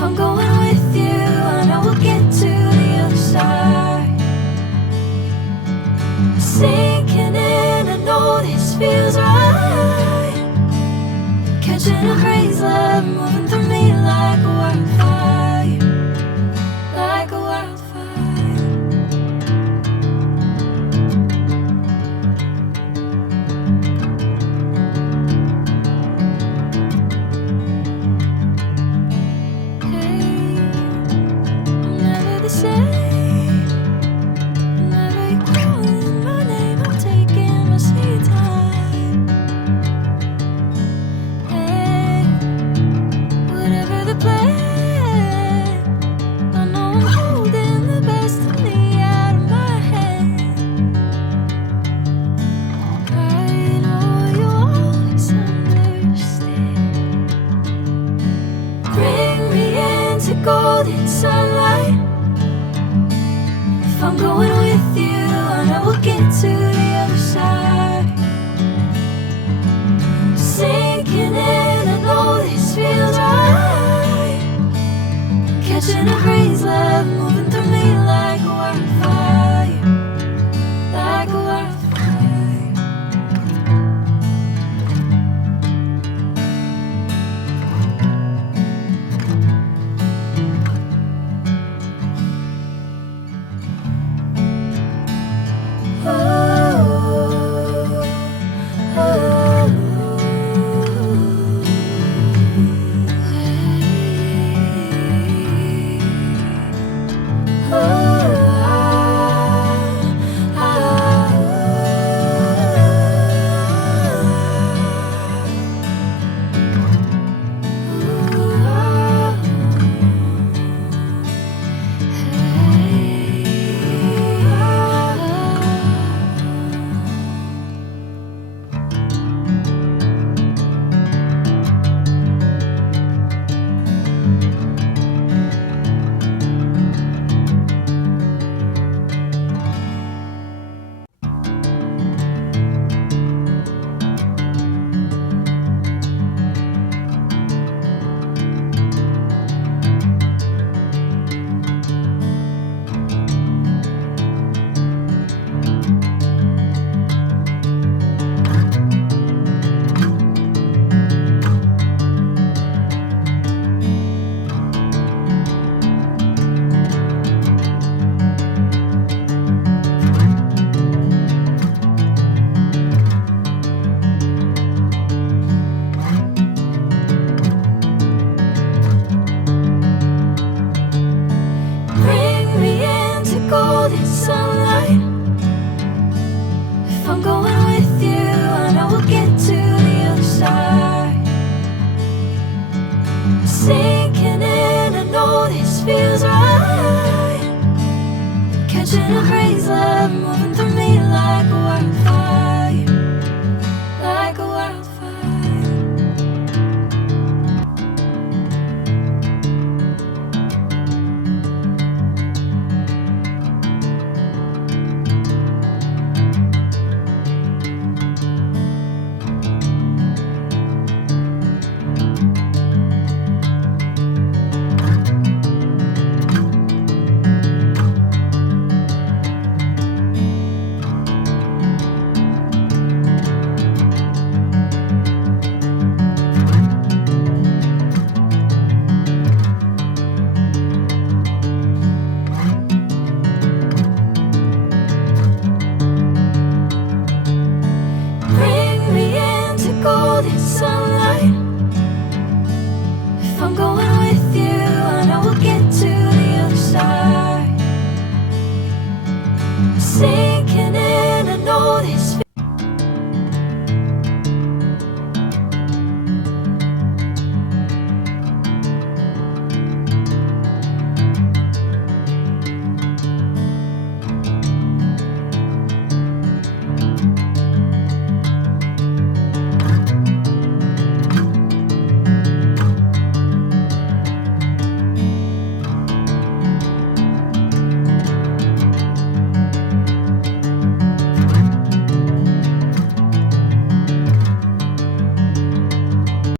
If I'm going with you, I know we'll get to the other side. Sinking in, I know this feels right. Catching a crazy love, moving through me like a wildfire, like a wildfire. Golden sunlight. If I'm going with you, I know we'll get to the other side. Sinking in, I know this feels right. Catching a crazy love, moving through me like a wildfire, like a wildfire. Golden sunlight. If I'm going with you, I know we'll get to the other side. Sinking in, I know this feels right. Catching a crazy love, moving through me